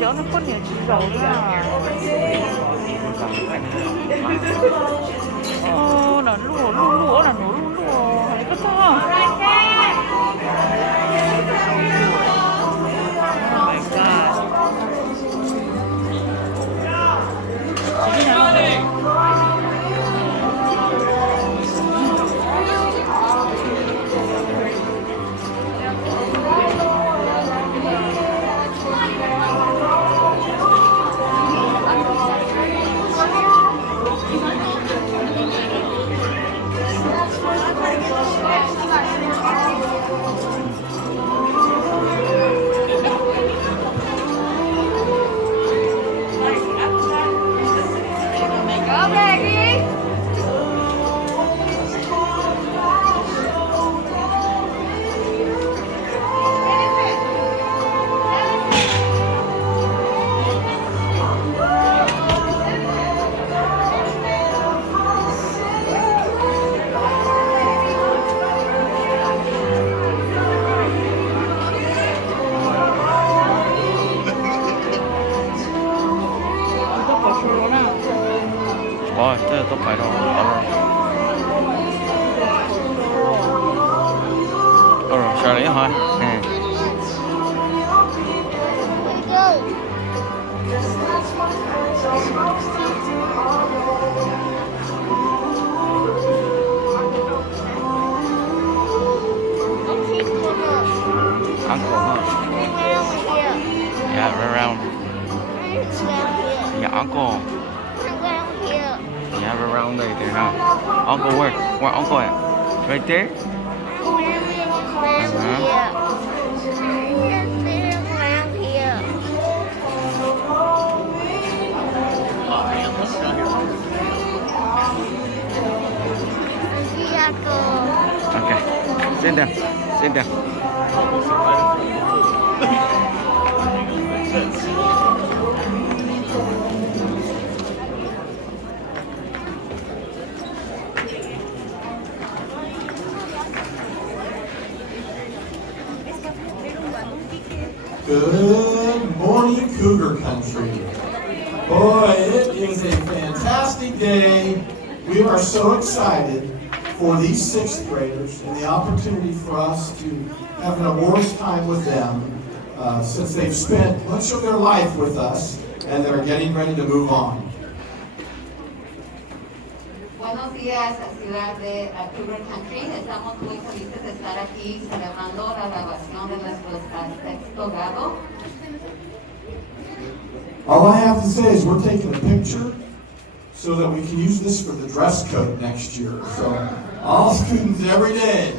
Chỗ nó có nhiều rượu nha. Nó lùa là nó lùa. Thấy có to. Đây tôi phải rồi. Sợ đấy thôi. Uncle, huh? Yeah, around. Yeah, uncle. Yeah, around there, huh? Uncle, where? Where uncle at? Right there? Okay, sit down, sit down. Good morning, Cougar Country. Boy, it is a fantastic day. We are so excited for these sixth graders and the opportunity for us to have an awards time with them since they've spent much of their life with us and they're getting ready to move on. Buenos días, ciudad de Cougar Country. Estamos muy felices de estar aquí celebrando la graduación de nuestros sexto grado. All I have to say is we're taking a picture so that we can use this for the dress code next year. So all students every day.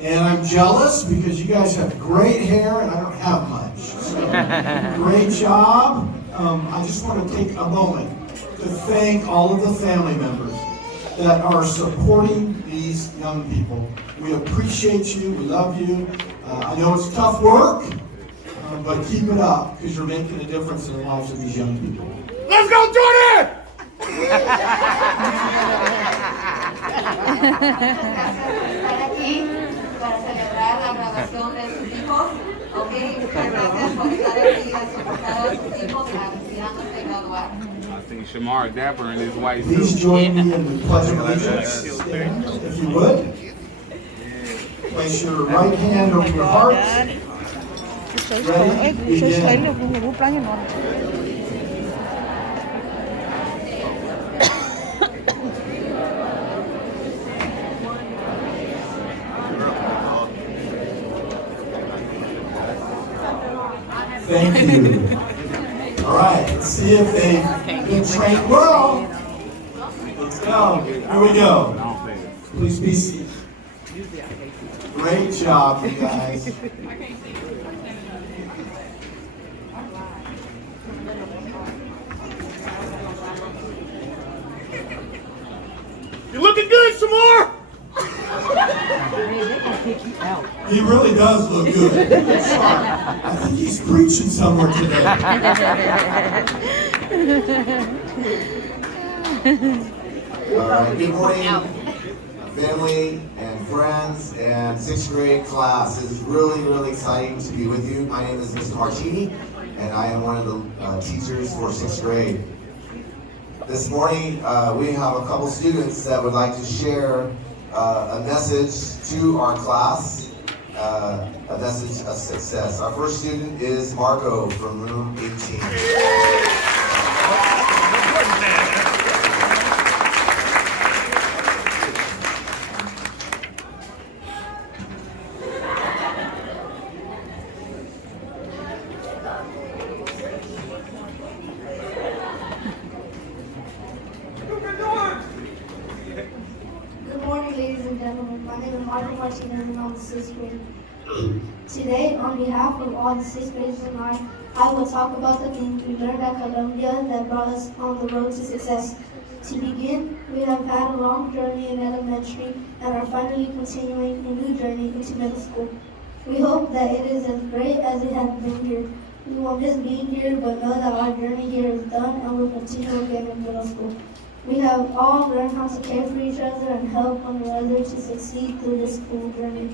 And I'm jealous because you guys have great hair and I don't have much. So, great job. I just want to take a moment to thank all of the family members that are supporting these young people. We appreciate you, we love you. I know it's tough work, but keep it up because you're making a difference in the lives of these young people. Let's go, Jordan! Estar aquí para celebrar la graduación de sus hijos. Okay, muchas gracias por estar aquí y soportar a sus hijos aspirándose a graduar. I think Shamar Dapper in his white Please suit. join me in the Pledge of Allegiance, if you would. Place your right hand over your heart. Vocês estão no grupo lá enorme. Thank you. All right, let's see if they've been trained well. Let's go. Here we go. Please be seated. Great job, you guys. You looking good, Shamar? He really does look good. I think he's preaching somewhere today. All right, good morning, family and friends and 6th grade class. It is really, really exciting to be with you. My name is Mr. Martini, and I am one of the teachers for 6th grade. This morning, we have a couple students that would like to share a message to our class, a message of success. Our first student is Marco from room 18. Today, on behalf of all the 6th graders and I will talk about the things we learned at Columbia that brought us on the road to success. To begin, we have had a long journey in elementary and are finally continuing a new journey into middle school. We hope that it is as great as it has been here. We will miss being here, but know that our journey here is done and will continue again in middle school. We have all learned how to care for each other and help one another to succeed through this school journey.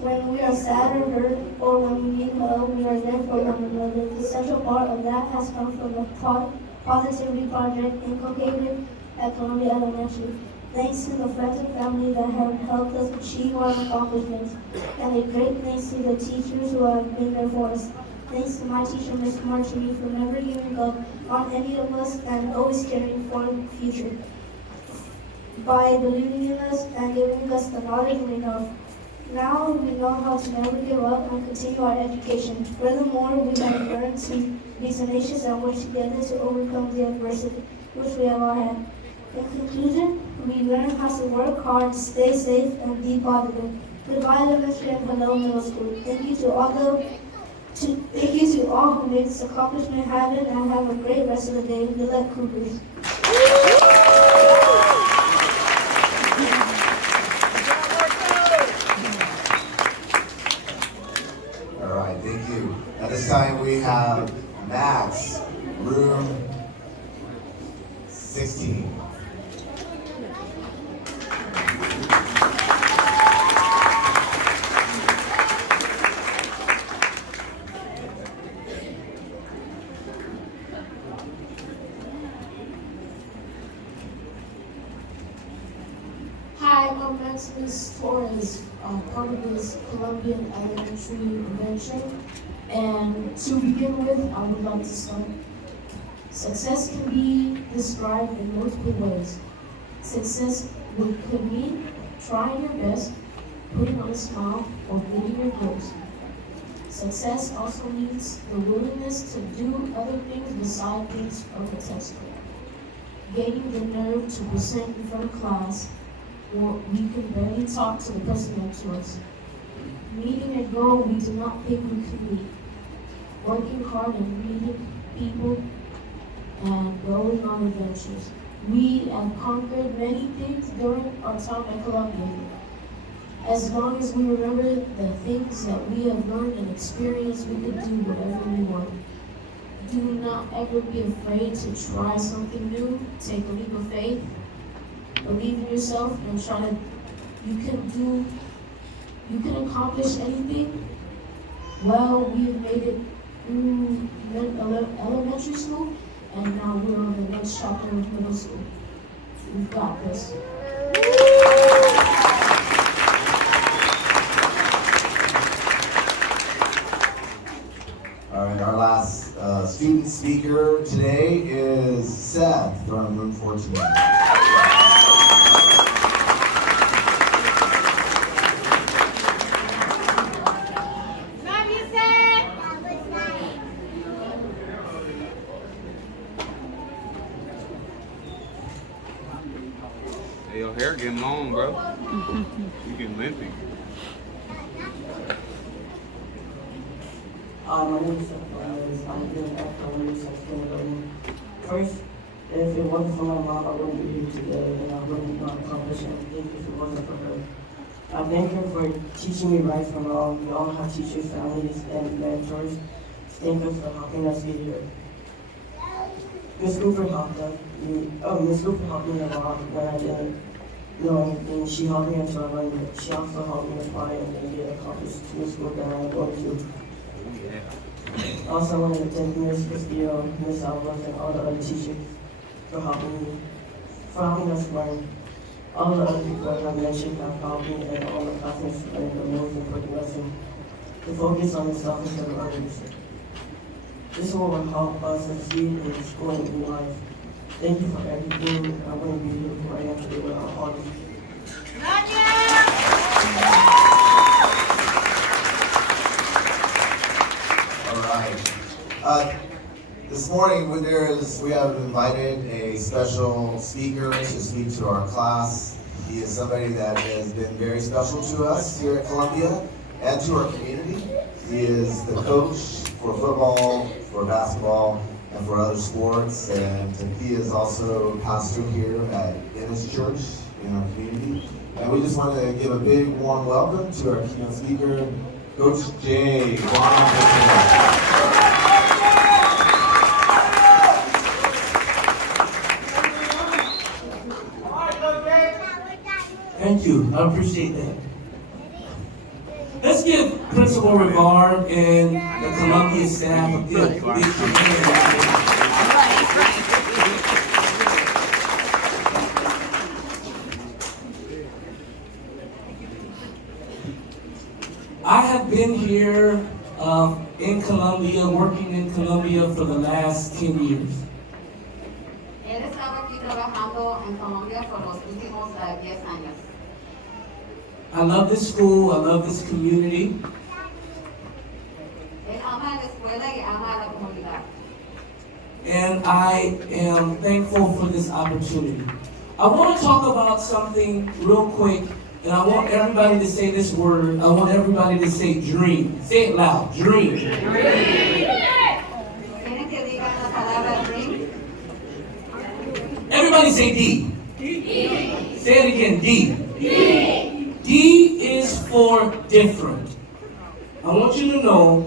When we are sad or hurt, or when we need help, we are there for one another. The central part of that has come from the Positivity Project inculcated at Columbia Elementary. Thanks to the friends and family that have helped us achieve our accomplishments, and a great thanks to the teachers who have been there for us. Thanks to my teacher, Mr. Martini, for never giving up on any of us and always caring for the future by believing in us and giving us the knowledge we know. Now we know how to never give up and continue our education. Furthermore, we have learned to be tenacious and work together to overcome the adversity which we have all had. In conclusion, we learn how to work hard, stay safe, and be positive. Goodbye, elementary, and hello, middle school. Thank you to all who made this accomplishment happen, and have a great rest of the day. Good luck, Cougars. All right, thank you. At this time, we have Max, room 16. Hi, I'm Maximus Torres, part of this Colombian elementary adventure. And to begin with, I would like to start. Success can be described in multiple ways. Success could mean trying your best, putting on a smile, or meeting your goals. Success also means the willingness to do other things beside things of a textbook. Gaining the nerve to present in front of class, or we can barely talk to the person next to us. Meeting a goal we do not think we could meet. Working hard and meeting people and going on adventures. We have conquered many things during our time at Columbia. As long as we remember the things that we have learned and experienced, we can do whatever we want. Do not ever be afraid to try something new. Take a leap of faith. Believe in yourself and try to, you can accomplish anything. Well, we have made it through elementary school, and now we're on the next chapter of middle school. We've got this. All right, our last student speaker today is Seth from room 14. Hey, your hair getting long, bro. You getting limpy. My name is Seth. I'm doing economics and sustainability. First, if it wasn't for my mom, I wouldn't be here today, and I wouldn't not accomplish anything if it wasn't for her. I thank her for teaching me right from wrong. We all have teachers, families, and mentors. Thank us for helping us get here. Miss Cooper helped me a lot when I didn't know anything. She helped me until I learned it. She also helped me apply and get accomplished to the school that I'm going to. Also, I wanted to thank Miss Castillo, Miss Alvarez, and all the other teachers for helping us learn. All the other people that I mentioned have helped me, and all the classmates learned the most important lesson: to focus on yourself instead of others. This will help us succeed in school and in life. Thank you for everything. I wouldn't be here where I am today without all of you. All right. This morning we have invited a special speaker to speak to our class. He is somebody that has been very special to us here at Columbia and to our community. He is the coach for football, for basketball, and for other sports, and he is also pastor here at ntxhais in our community. And we just want to give a big warm welcome to our keynote speaker, Coach Jay. Thank you. I appreciate that. Let's give Principal Rivard and the Columbia staff a big hand. I have been here in Columbia, working in Columbia for the last 10 years. Él estaba aquí trabajando en Colombia por los últimos 10 años. I love this school, I love this community. Él ama la escuela y ama la comunidad. And I am thankful for this opportunity. I want to talk about something real quick, and I want everybody to say this word. I want everybody to say dream. Say it loud, dream. ¿Quieren que digan la palabra dream? Everybody say D. D. Say it again, D. D. D is for different. I want you to know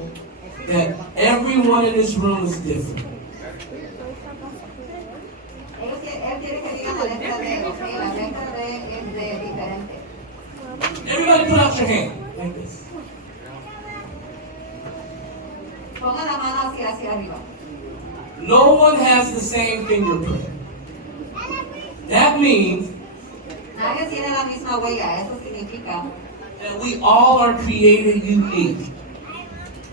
that everyone in this room is different. Él quiere que digan la letra D, ¿ok? La letra D es de diferente. Everybody put out your hand, like this. Ponga la mano hacia arriba. No one has the same fingerprint. That means Nadie tiene la misma huella. Eso significa that we all are created unique.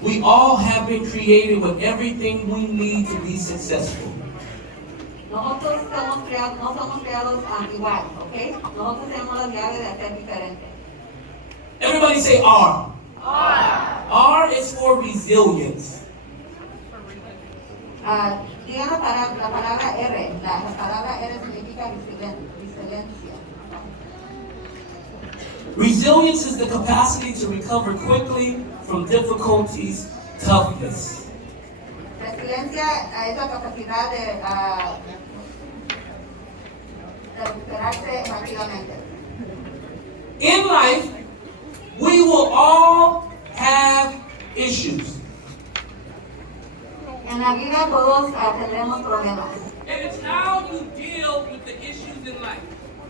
We all have been created with everything we need to be successful. nosotros no somos creados igual, ¿ok? Nosotros tenemos las llaves de hacer diferente. Everybody say R. R. R is for resilience. Digan la palabra R. La palabra R significa resiliencia. Resilience is the capacity to recover quickly from difficulties, toughness. Resiliencia es la capacidad de recuperarse rápidamente. In life, we will all have issues. En la vida todos tendremos problemas. And it's how you deal with the issues in life.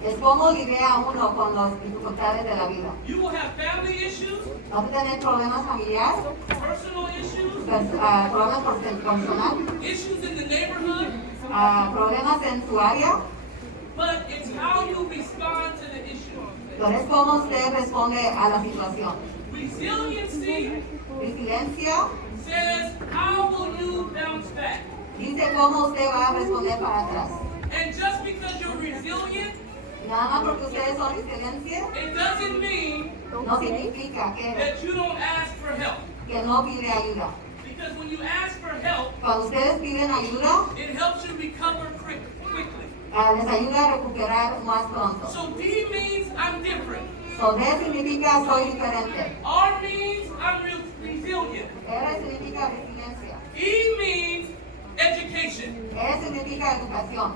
Es como lidia uno con las dificultades de la vida. You will have family issues, Vas a tener problemas familiares, personal issues, problemas personales, issues in the neighborhood, problemas en su área, but it's how you respond to the issue. pero es como usted responde a la situación. Resiliency Resiliencia says how will you bounce back? Dice cómo usted va a responder para atrás. And just because you're resilient, Nada más porque ustedes son resiliencia, it doesn't mean no significa that you don't ask for help. que no pide ayuda. Because when you ask for help, Cuando ustedes piden ayuda, it helps you recover quickly. les ayuda a recuperar más pronto. So D means I'm different. So D significa soy diferente. R means I'm resilient. R significa resiliencia. E means education. E significa educación.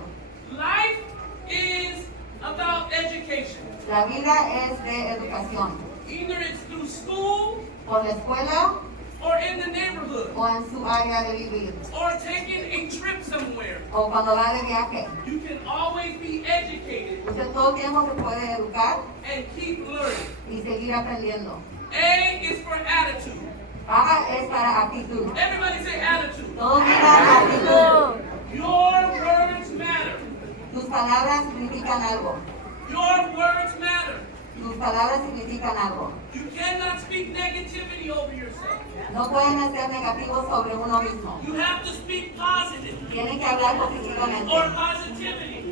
Life is about education. La vida es de educación. Either it's through school Por la escuela or in the neighborhood o en su área de vivir. or taking a trip somewhere. O cuando va de viaje. You can always be educated Usted todo el tiempo se puede educar and keep learning. y seguir aprendiendo. A is for attitude. A es para actitud. Everybody say attitude. Todos digan actitud. Your words matter. Tus palabras significan algo. Your words matter. Tus palabras significan algo. You cannot speak negativity over yourself. No pueden ser negativos sobre uno mismo. You have to speak positive Tienen que hablar positivamente. or positivity.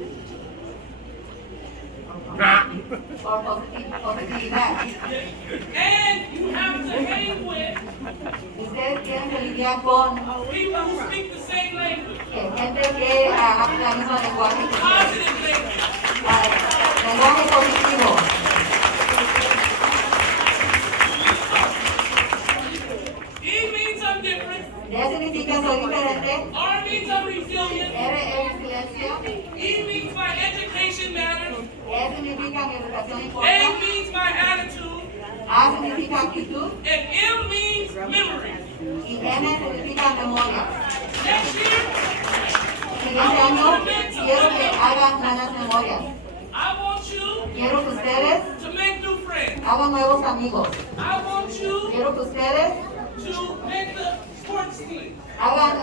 Por positividad. And you have to hang with Ustedes tienen que lidiar con people who speak the same language. gente que habla el mismo lenguaje que ustedes. Positive language. Lenguaje positivo. E means I'm different. D significa soy diferente. R means I'm resilient. R es silencio. E means my education matters. E significa mi educación A importa. means my attitude. A significa actitud. And M means memory. Y M significa memoria. Next year, Siguiente año quiero que hagan buenas memorias. I want you Quiero que ustedes to make new friends. hagan nuevos amigos. I want you Quiero que ustedes to make the sports team. hagan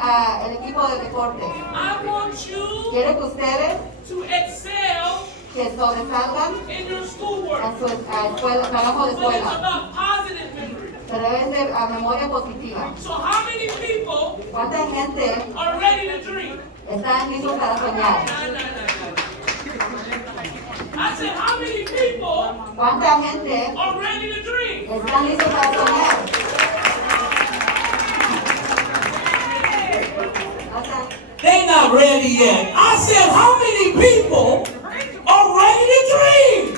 el equipo de deporte. I want you Quiero que ustedes to excel que sobresalgan in your schoolwork. en su escuela, trabajo de But it's escuela. about positive memory. Pero es de memoria positiva. So how many people ¿Cuánta gente are ready to dream? están listos para soñar? I said, how many people ¿Cuánta gente are ready to dream? están listos para soñar? They not ready yet. I said, how many people are ready to dream?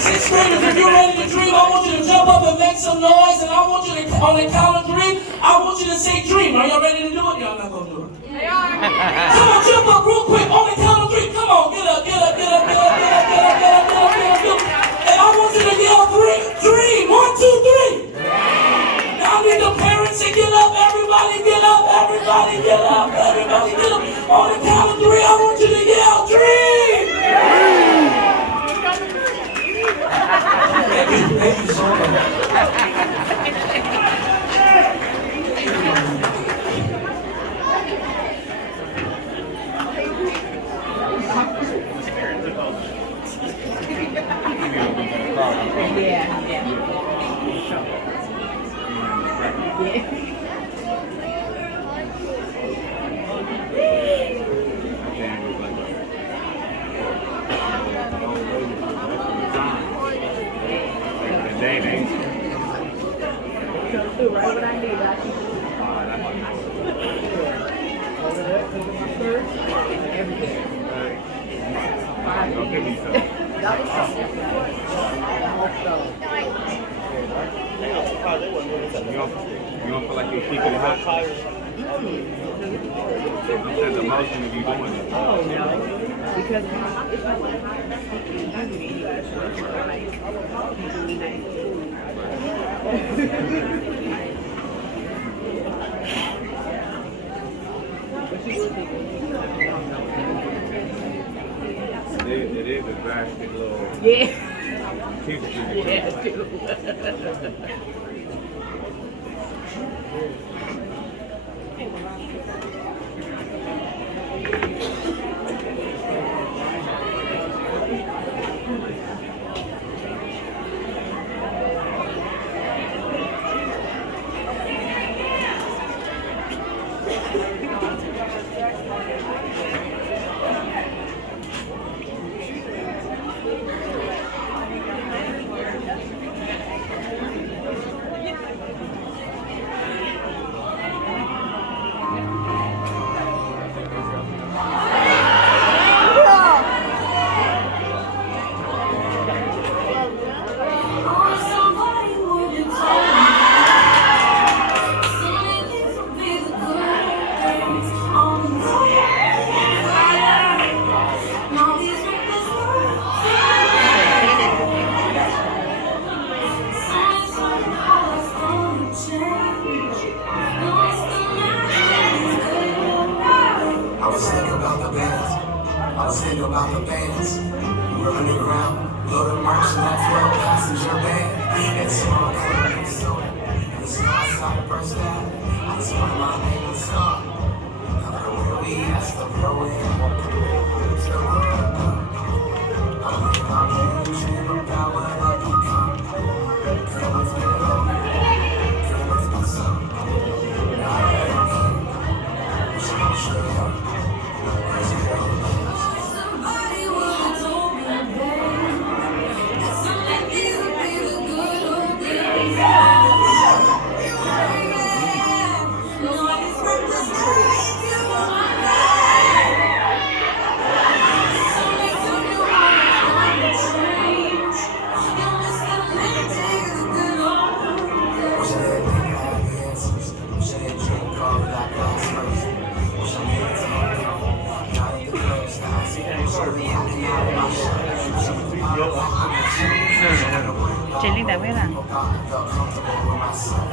Sixth graders, if you're ready to dream, I want you to jump up and make some noise, and I want you to, on the count of three, I want you to say dream. Are y'all ready to do it? Y'all not gonna do it. Come on, jump up real quick on the count of three. Come on, get up, get up, get up, get up, get up, get up, get up, get up, get up, get up. And I want you to yell three, dream. 1, 2, 3. Now I need the parents to get up. Everybody get up. Everybody get up. Everybody get up. On the count of three, I want you to yell dream. Thank you so much. You don't feel like you're keeping it hot? You said the motion of you doing it. Oh, no. Because it's It is a drastic little. yeah. Teacher you Yeah, the bands. We're underground, load of merch in that 12 passenger van. It's small corner of soda, and the snow outside the first half. I just wanted my name in the song. Now where we at, still growing. Still growing. I'm in my dream about what I become. Girl, let's get it up. Girl, let's do something. Now I let it go. Wish I could show you. Where's your girl? Somebody would have told me, babe, that something these would be the good old days. No, it's from the start you were my babe. Somebody told me how it's gonna change. You must have meant to the good old days. Wish I had been had the answers. Wish I had drink all of that glass first. Wish I made it to home. Got at the club stars. Wish I be hacking out of my shirt. Wish I put the bottle back on my shirt. Wish I had a word. Jelly da vera. Felt comfortable with myself.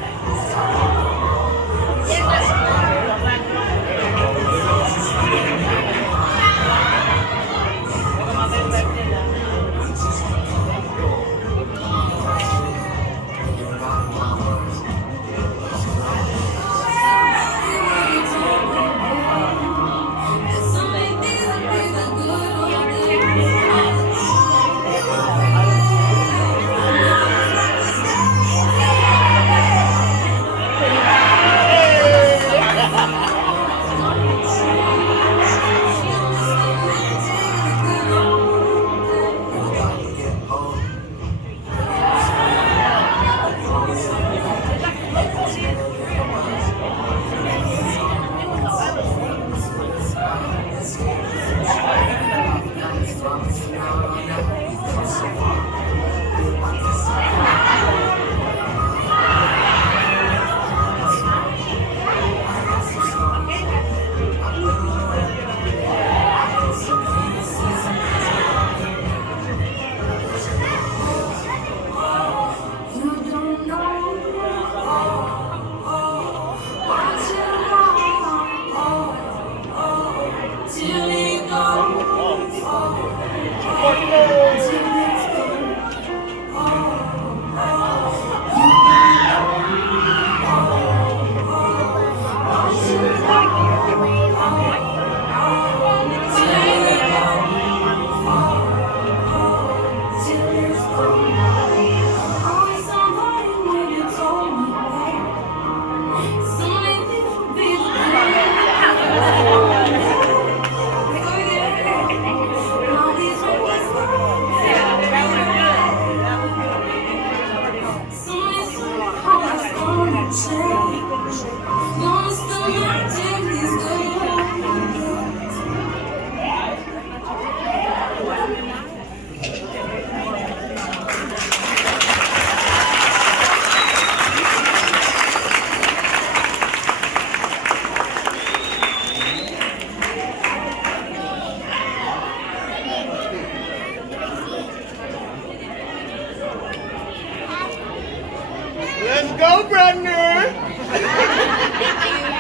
Let's go, Brenner!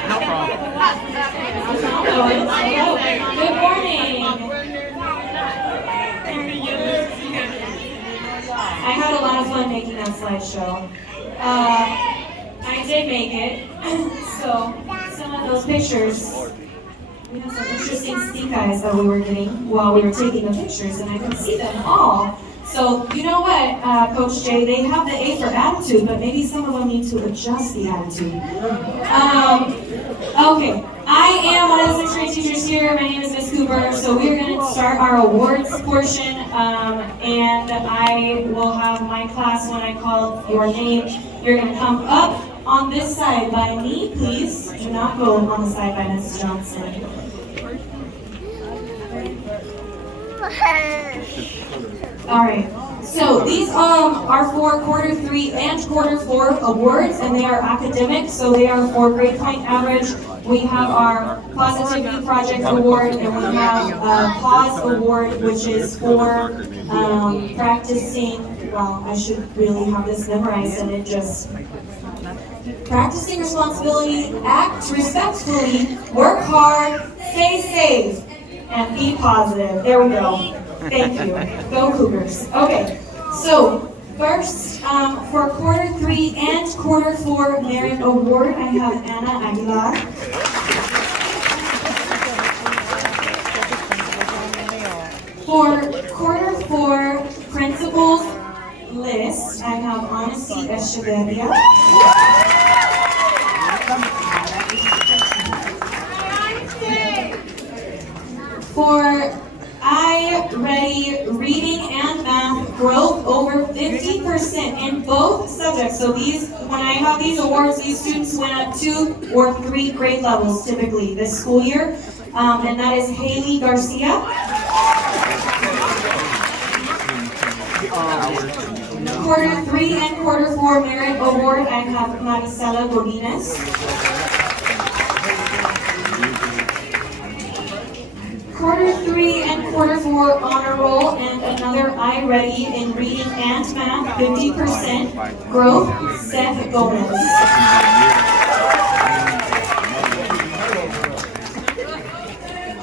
No problem. Good morning. I had a lot of fun making that slideshow. I did make it. So some of those pictures, we had some interesting sneak eyes that we were getting while we were taking the pictures, and I could see them all. So you know what, Coach Jay, they have the A for attitude, but maybe some of them need to adjust the attitude. Okay, I am one of the 6th grade teachers here. My name is Miss Cooper. So we're going to start our awards portion, and I will have my class when I call your name. You're going to come up on this side by me, please. Do not go on the side by Ms. Johnson. All right, so these are for quarter 3 and quarter 4 awards, and they are academic, so they are for grade point average. We have our Positivity Project Award, and we have a Pause Award, which is for practicing, well, I should really have this memorized, and it just, practicing responsibility, act respectfully, work hard, stay safe. and be positive. There we go. Thank you. Go Cougars. Okay, so first, for quarter 3 and quarter 4 merit award, I have Anna Aguilar. For quarter 4 principals list, I have Honesty Echeverria. For I Ready Reading and Math growth over 50% in both subjects. So these, when I have these awards, these students went up 2 or 3 grade levels typically this school year. And that is Haley Garcia. Quarter 3 and quarter 4 merit award, I have Maricela Godinez. Quarter 3 and quarter 4 honor roll and another I Ready in reading and math, 50% growth, Seth Gomez.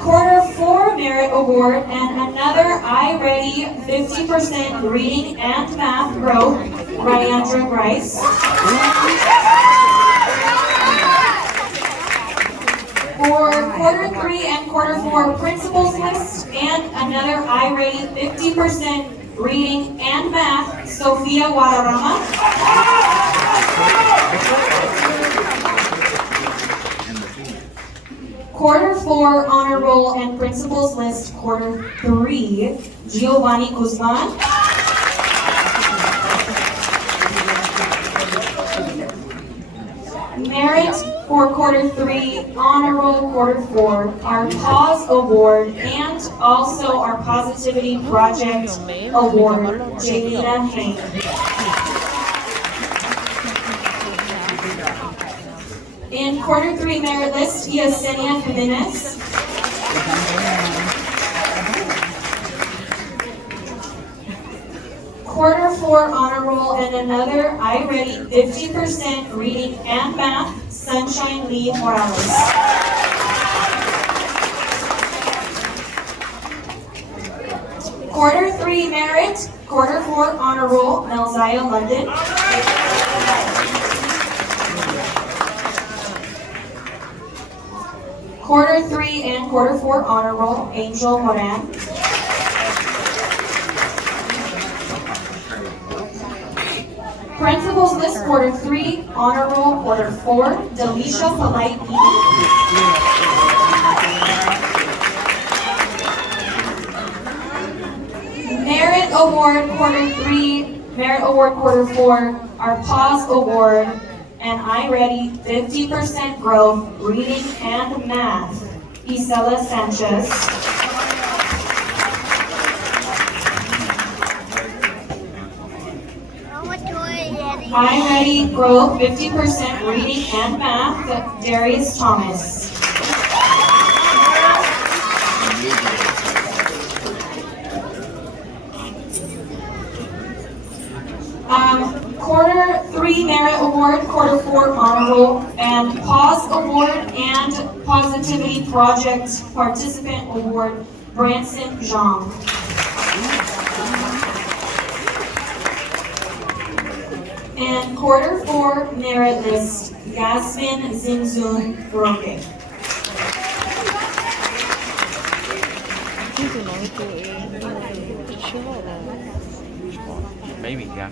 Quarter 4 merit award and another I Ready 50% reading and math growth, Ryandra Grice. For quarter 3 and quarter 4 principals list and another I Ready 50% reading and math, Sofia Guadarrama. Quarter 4 honor roll and principals list, quarter 3, Giovanni Guzman. Merit for quarter 3, honor roll quarter 4, our Pause Award, and also our Positivity Project Award, Janita Hain. In quarter 3 merit list, Yesenia Jimenez. Quarter 4 honor roll and another I Ready 50% reading and math, Sunshine Lee Morales. Quarter 3 merit, quarter 4 honor roll, Melziah London. Quarter 3 and quarter 4 honor roll, Angel Moran. Principals list, quarter 3, honor roll, quarter 4, Delisha Polite. Merit award, quarter 3, merit award, quarter 4, our Pause Award, and I Ready 50% growth, reading and math, Isela Sanchez. I Ready growth, 50% reading and math, Darius Thomas. Quarter 3 merit award, quarter 4 honor roll, and Pause Award and Positivity Project Participant Award, Branson Zhang. And quarter 4 merit list, Yasmin Zinzun Roque. Maybe, yeah.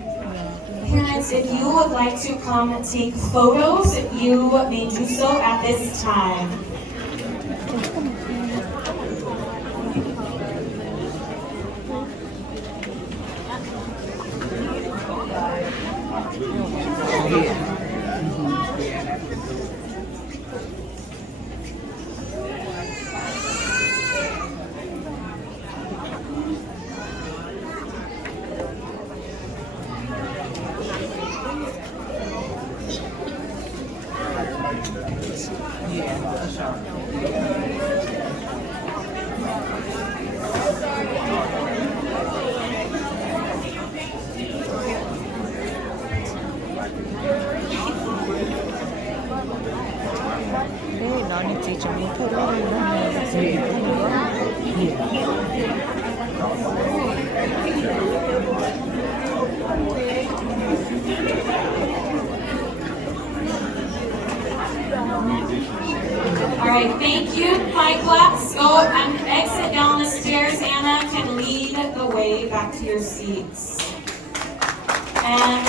Parents, if you would like to come and take photos, you may do so at this time. 나는 지금 못하고 있는 Alright, thank you. High claps. Go and exit down the stairs. Anna can lead the way back to your seats. And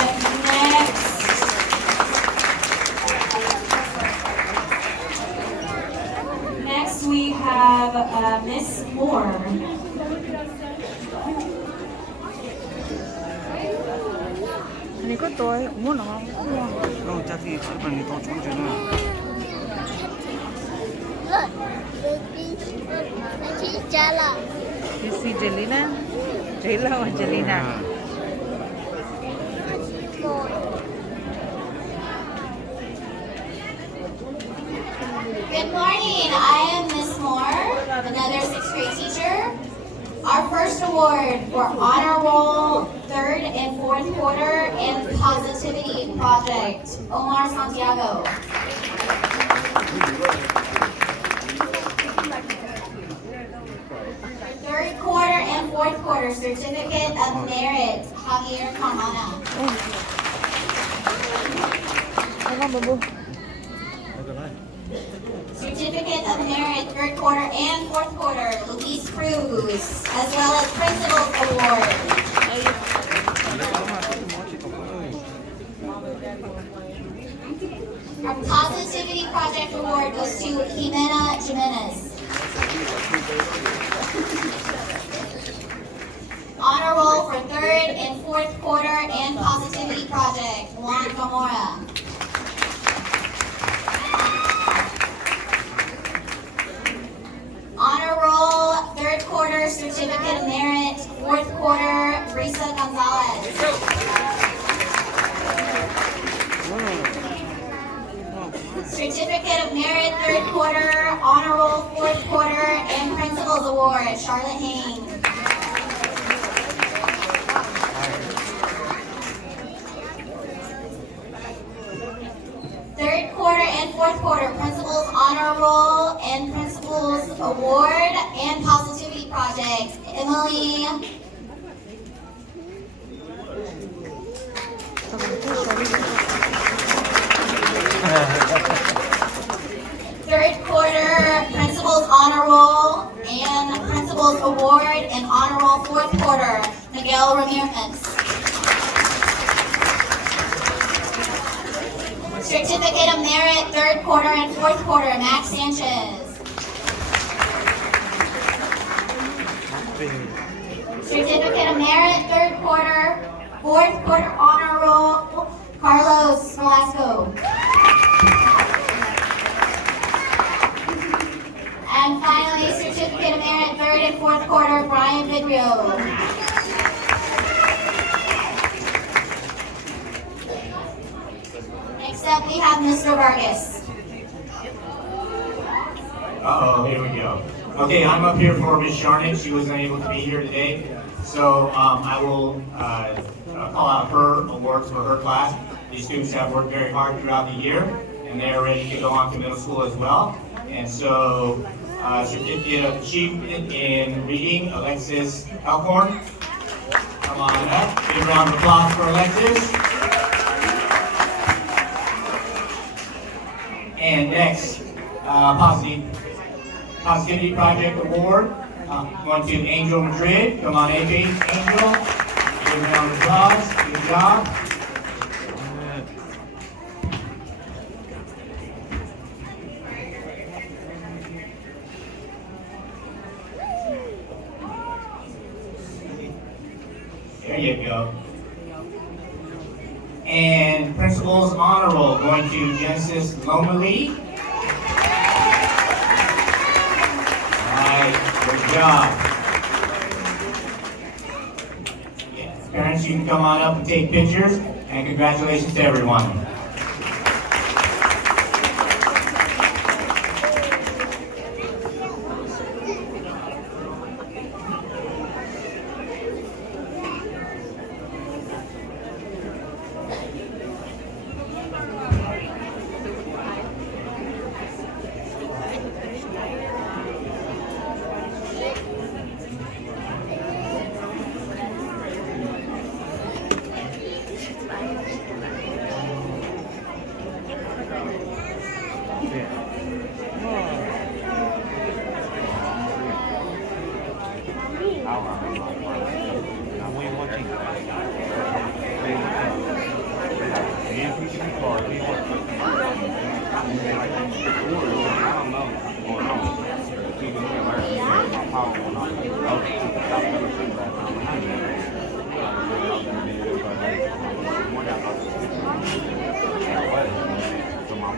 next we have Miss Moore. Này có tôi cũng muốn nó. Đâu cha thì chứ còn to trốn chuyện nữa. This is Jelena. Jayla or Jelena? Good morning. I am Miss Moore, another 6th grade teacher. Our first award for honor roll, 3rd and 4th quarter, and positivity project, Omar Santiago. 3rd quarter and 4th quarter, certificate of merit, Javier Carmona. Certificate of Merit, 3rd quarter and 4th quarter, Luis Cruz, as well as Principal's Award. Our Positivity Project Award goes to Jimena Jimenez. Honor roll for 3rd and 4th quarter and Positivity Project, Juan Gamora. Honor roll, 3rd quarter, certificate of merit, 4th quarter, Brisa Gonzalez. Certificate of merit, 3rd quarter, honor roll, 4th quarter, and principal's award, Charlotte Haynes. Third quarter and 4th quarter, principal's honor roll and principal's award and positivity project, Emily. Third quarter, principal's honor roll and principal's award and honor roll, 4th quarter, Miguel Ramirez. Certificate of Merit, 3rd quarter and 4th quarter, Max Sanchez. Certificate of Merit, 3rd quarter, 4th quarter honor roll, Carlos Velasco. And finally, Certificate of Merit, 3rd and 4th quarter, Brian Vidrio. Next up, we have Mr. Vargas. Uh-oh, here we go. Okay, I'm up here for Ms. Sharnick. She wasn't able to be here today. So I will call out her awards for her class. These students have worked very hard throughout the year, and they're ready to go on to middle school as well. And so, Certificate of Achievement in Reading, Alexis Alcorn. Come on up. Give a round of applause for Alexis. And next, Positivity Project Award, going to Angel Madrid. Come on, AP. Angel. Give a round of applause. Good job. There you go. And Principal's Honor Roll going to Genesis Lomeli. Good job. Yeah. Parents, you can come on up and take pictures, and congratulations to everyone.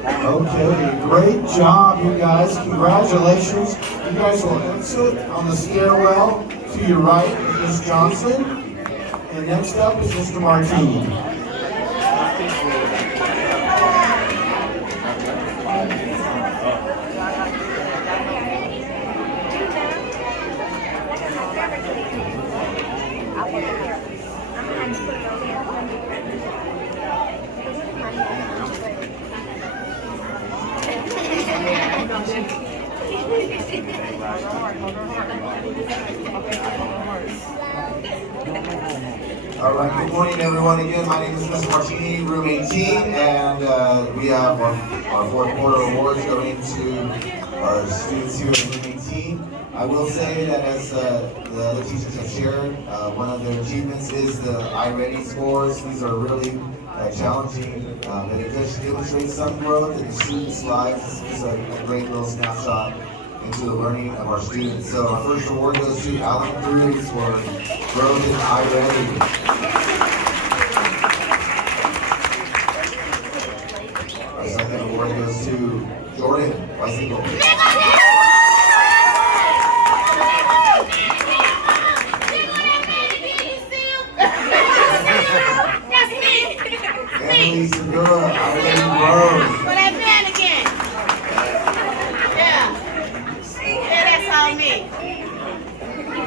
Okay, great job, you guys. Congratulations. You guys will exit on the stairwell to your right with Ms. Johnson. And next up is Mr. Martini. All right, good morning everyone. Again, my name is Mr. Martini, room 18, and we have our fourth quarter awards going to our students here in room 18. I will say that as the other teachers have shared, one of their achievements is the iReady scores. These are really challenging, but it does demonstrate some growth in the students' lives. This is a great little snapshot into the learning of our students. So our first award goes to Alan Cruz for growth in iReady. Our second award goes to Jordan Weisinger. Emily Segura, iReady Rose. For that man again. Yeah. Yeah, that's all me.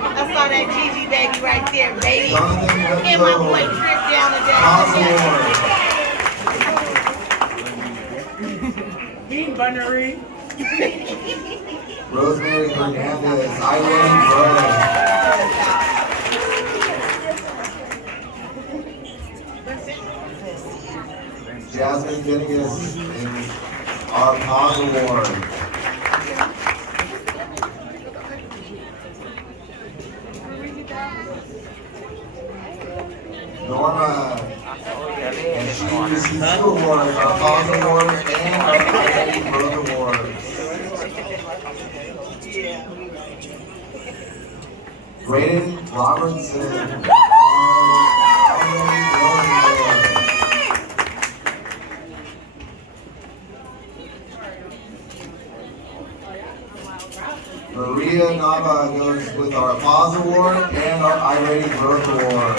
I saw that Gigi baby right there, baby. And my boy Trip down the Dean Bunnery. Rosemary Hernandez, iReady Rose. Jasmine Venegas in our Pause Award. Norma, and she received 2 awards, our Pause Award and our iReady Growth Award. Braden Robertson, our iReady Growth Award. Maria Nava goes with our Pause Award and our iReady Growth Award.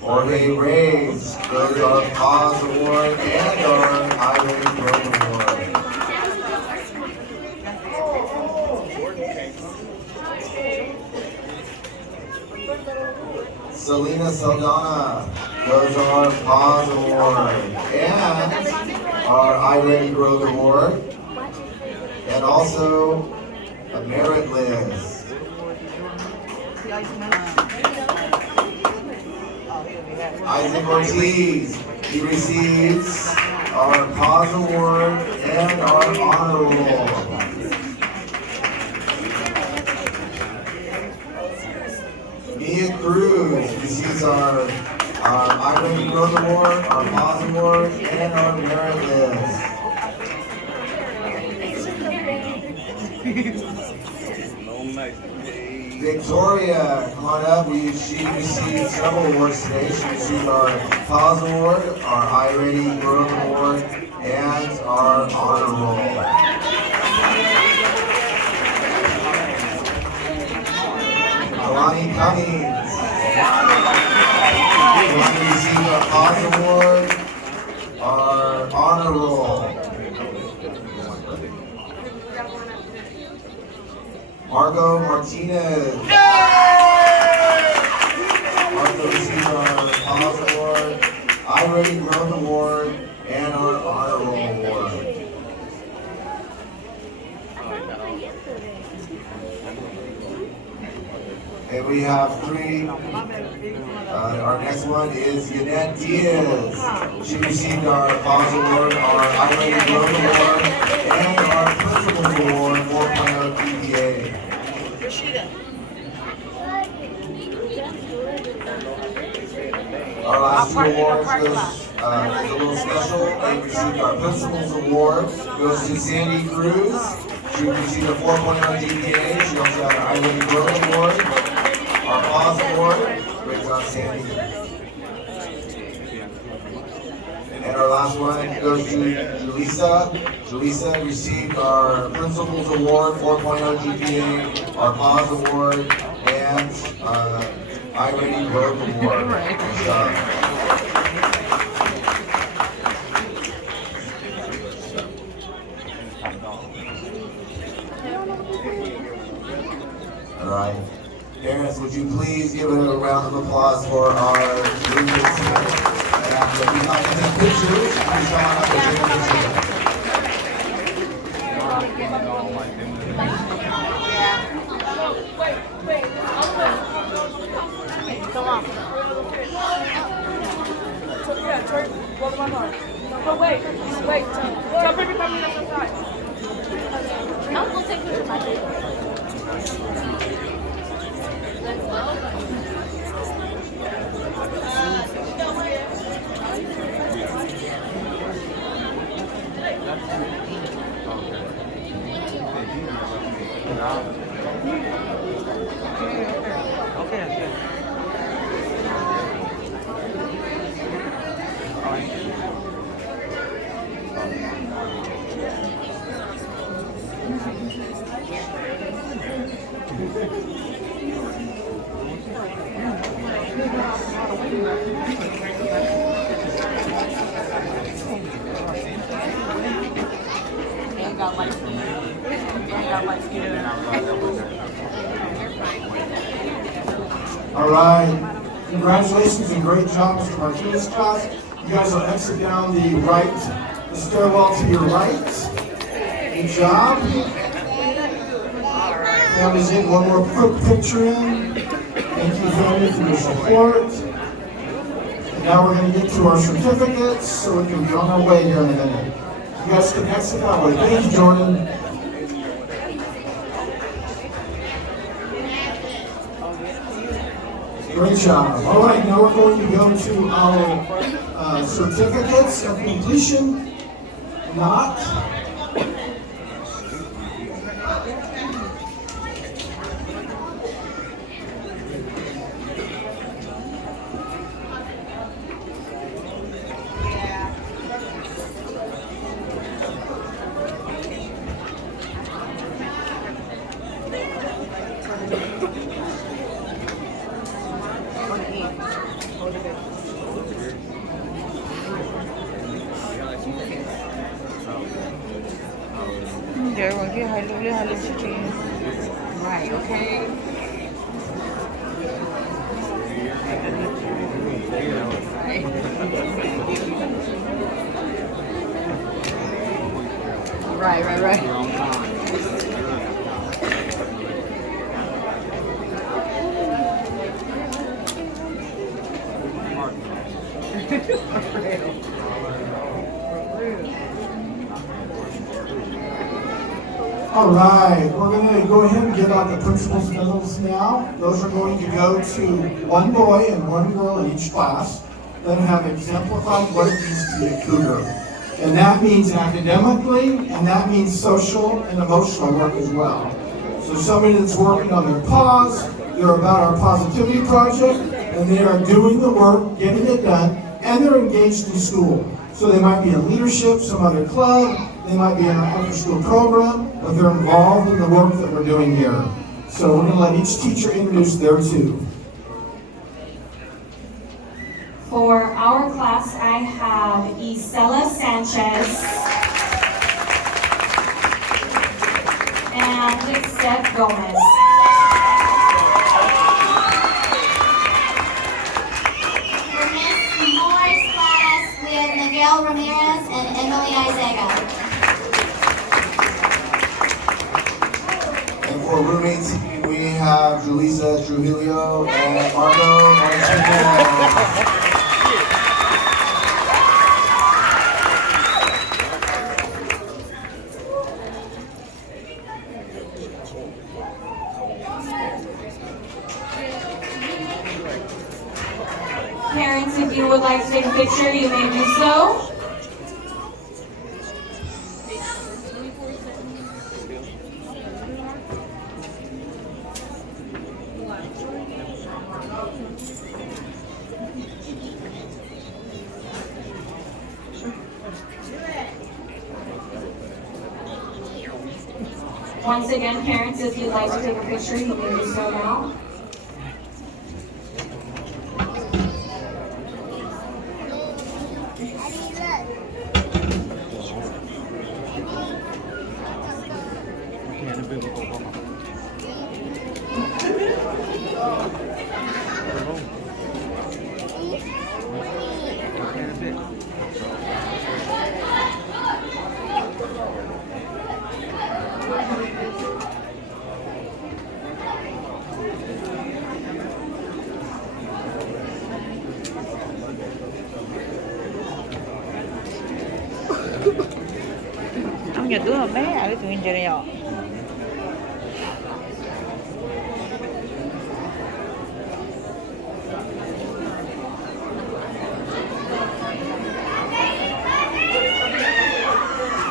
Jorge Reyes goes our Pause Award and our iReady Growth Award. Selena Saldana goes our Pause Award and our iReady Growth Award, and also a merit list. Isaac Ortiz, he receives our Pause Award and our Honor Roll. Mia Cruz receives our iReady Growth Award, our Pause Award, and our merit list. Victoria, come on up. She received several awards today. She received our Pause Award, our iReady Growth Award, and our Honor Roll. Kalani Cummings. Kalani received our Pause Award, our Honor Roll. Marco Martinez. Marco received our Pause Award, iReady Growth Award, and our Honor Roll Award. And we have 3. Our next one is Yannette Diaz. She received our Pause Award, our iReady Growth Award, and our Principals Award 4.0 GPA. Our last 2 awards is a little special. They received our Principals Award, goes to Sandy Cruz. She received a 4.0 GPA. She also had an iReady Growth Award. Our Pause Award brings on Sandy. And our last one goes to Julissa. Julissa received our Principals Award, 4.0 GPA, our Pause Award, and iReady Verb Award. All right. Parents, would you please give it a round of applause for our roommates here? And if you'd like to take pictures, please come on up and take a picture. Come on. Yeah, turn. Both of my arms. No, wait. Tell baby mommy that's inside. I'm gonna take pictures of my baby. All right. Congratulations and great job, Mr. Martinez's class. You guys will exit down the stairwell to your right. Good job. Families, in one more quick picture in. Thank you, family, for your support. And now we're going to get to our certificates so we can be on our way here in a minute. You guys can exit that way. Thank you, Jordan. Great job. All right, now we're going to go to our certificates of completion. Not. Right, okay. Right. All right, we're going to go ahead and give out the principal's medals now. Those are going to go to one boy and one girl in each class that have exemplified what it means to be a cougar. And that means academically, and that means social and emotional work as well. So somebody that's working on their pause, they're about our positivity project, and they are doing the work, getting it done, and they're engaged in school. So they might be in leadership, some other club, they might be in our after-school program, but they're involved in the work that we're doing here. So we're going to let each teacher introduce their two. For our class, I have Isela Sanchez and Seth Gomez. For Miss Moore's class, we have Miguel Ramirez and Emily Isega. And for roommates, we have Julissa Trujillo and Marco Martinez. Parents, if you would like to take a picture, you may do so. Once again, parents, if you'd like to take a picture, you may do so now. Ông nhà đứa mà bé à cái tụi chơi này nhỏ.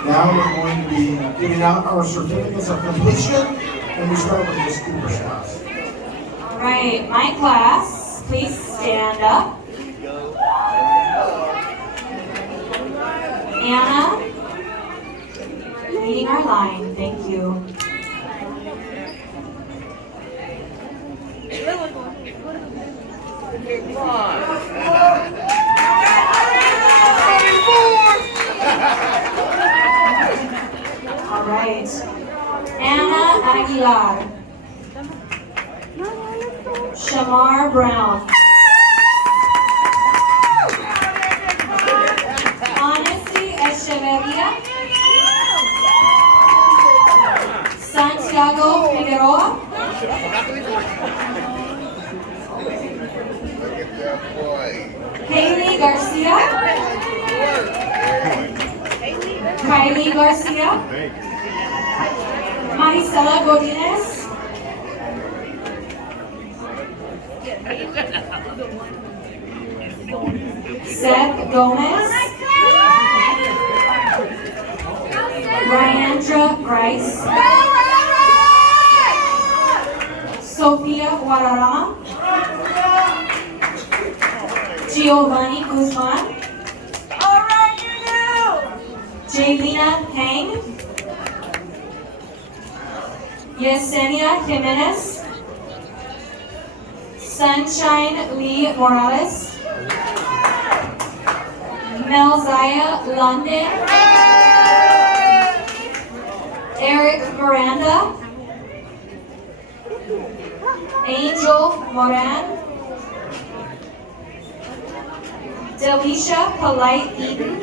Now we're going to be giving out our certificates of completion, and we start with Miss Cooper's class. All right, my class, please stand up. Anna, leading our line, thank you. All right, Anna Aguilar, Shamar Brown, Honesty Echeverria, Santiago Figueroa, Haley Garcia, Kylie Garcia, Marisela Godinez, Seth Gomez, Ryandra Grice, Sophia Guadarrama, Giovanni Guzman, Jaylina Pang, Yesenia Jimenez, Sunshine Lee Morales, Melzaya London, Eric Miranda, Angel Moran, Delisha Polite Eden,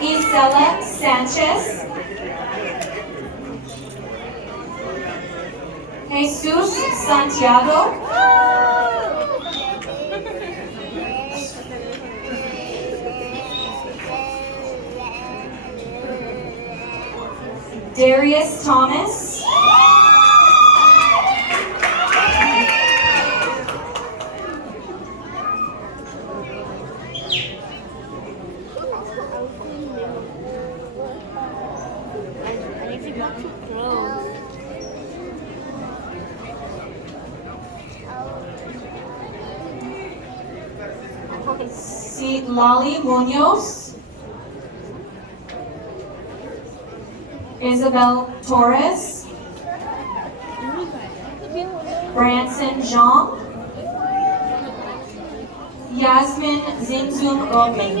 Isela Sanchez, Jesus Santiago, Darius Thomas, Lali Munoz, Isabel Torres, Branson Jean, Yasmin Zinzum Roman.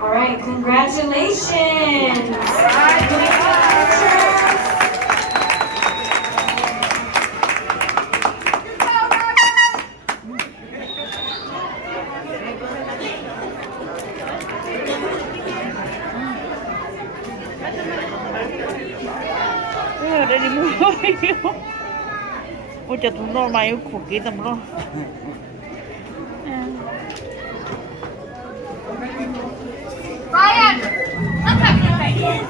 All right, congratulations. Đây đi mua. Ôi trời, tụi nó mày khổ kỹ tầm nó. Ryan, let's have your face.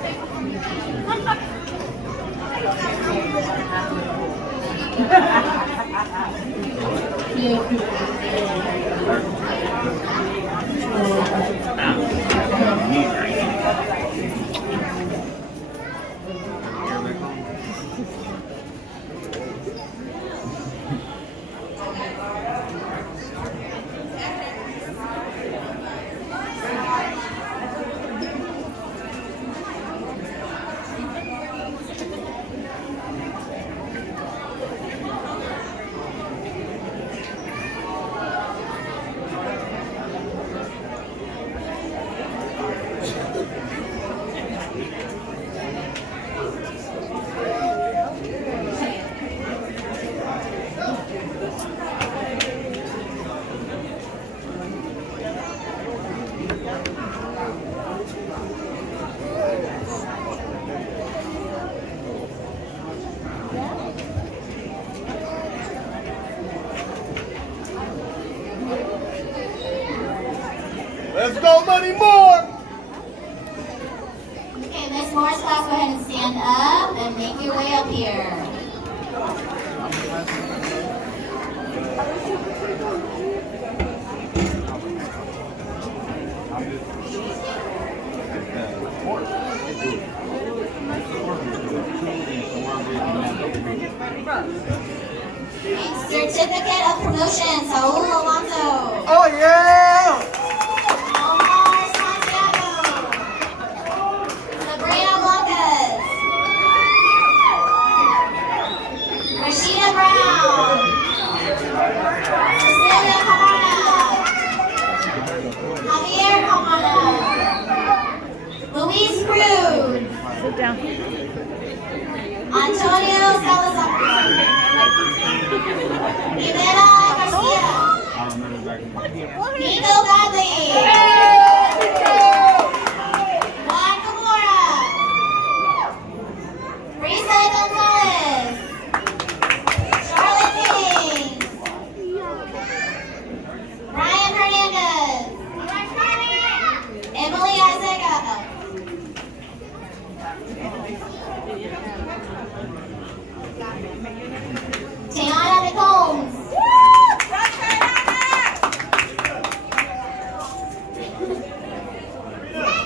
Let's go, Money More! Okay, Miss Moore's class, go ahead and stand up and make your way up here. Certificate of promotion, Saul Alonso. Oh, yeah! Omar Santiago. Sabrina Blancas. Rashida Brown. Cecilia Camara. Javier Camara. Luis Cruz. Sit down. Antonio Salazar. Rivera Garcia. Nico Godley. Juan Camora. Risa Gonzalez. Charlotte King. Ryan Hernandez. Emily Isaac. Tiana McCombs.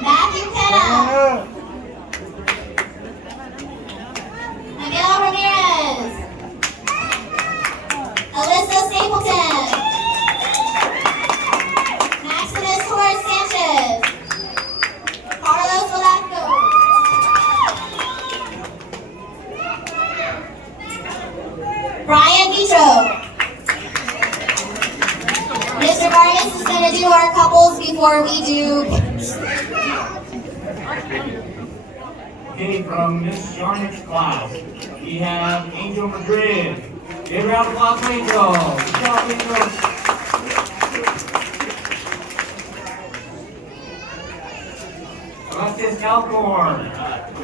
Matthew Penna. Miguel Ramirez. Alyssa Stapleton. Maximus Torres Sanchez. Carlos Velasco. Brian Vitro. Mr. Vargas is going to do our couples before we do. Okay, from Miss Jarnick's class, we have Angel Madrid. Give a round of applause for Angel. Good job, Angel. Alexis Alcorn.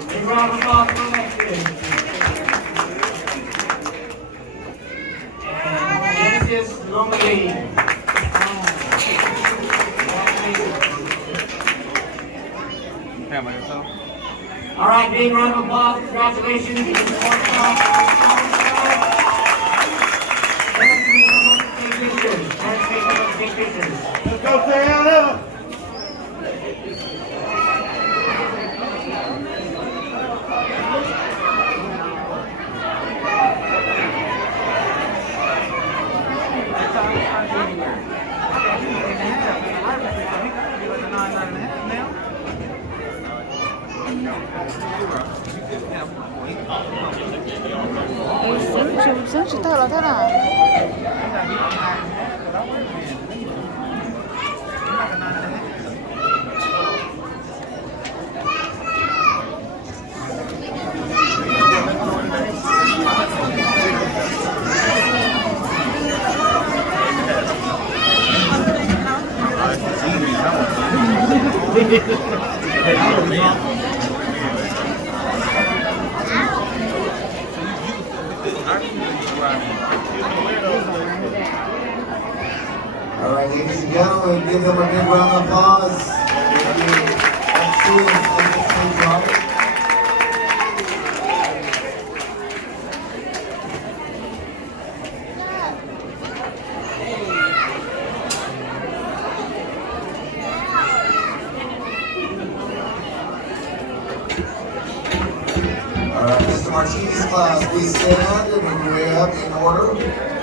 Give a round of applause for Alexis. And Genesis Lomeli. All right, big round of applause. Congratulations. Take pictures. Let's go, Tiana! Sen chỉ thở là thế nào? All right, ladies and gentlemen, give them a big round of applause. Excellent job. All right, Mr. Martini's class, please stand and move your way up in order.